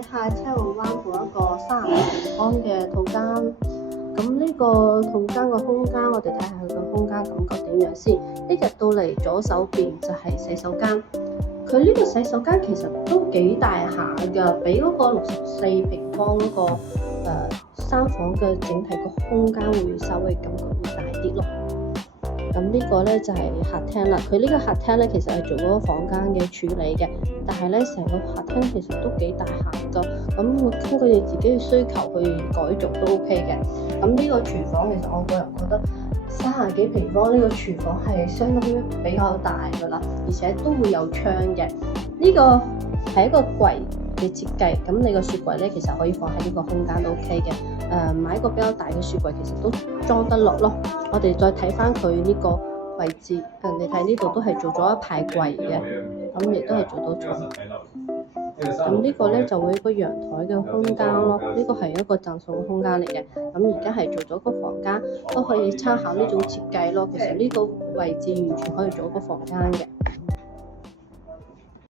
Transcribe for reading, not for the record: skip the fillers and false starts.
睇下車路灣嗰一個30平方嘅套間。咁呢個套間嘅空間，我哋睇下佢嘅空間感覺點樣先。一入到嚟左手邊就係洗手間，佢呢個洗手間其實都幾大下㗎，比嗰個64平方嗰個3房嘅整體個空間會稍微感覺會大啲咯。咁呢個咧就係客廳啦，佢呢個客廳咧其實係做嗰個房間嘅處理嘅，但係咧成個客廳其實都幾大下㗎，咁根據你自己嘅需求去改造都 OK 嘅。咁呢個廚房其實我個人覺得30幾平方呢個廚房係相當於比較大㗎啦，而且都會有窗嘅。呢個係一個櫃嘅設計，咁你個雪櫃咧其實可以放喺呢個空間都 OK 嘅。買一個比較大嘅雪櫃其實都裝得落咯。我哋再睇翻佢呢個位置，你睇呢度都係做咗一排櫃嘅，咁亦都係做到床。咁呢個咧就會一個陽台嘅空間咯，呢個係一個贈送嘅空間嚟嘅。咁而家係做咗個房間，都可以參考呢種設計咯。其實呢個位置完全可以做一個房間嘅。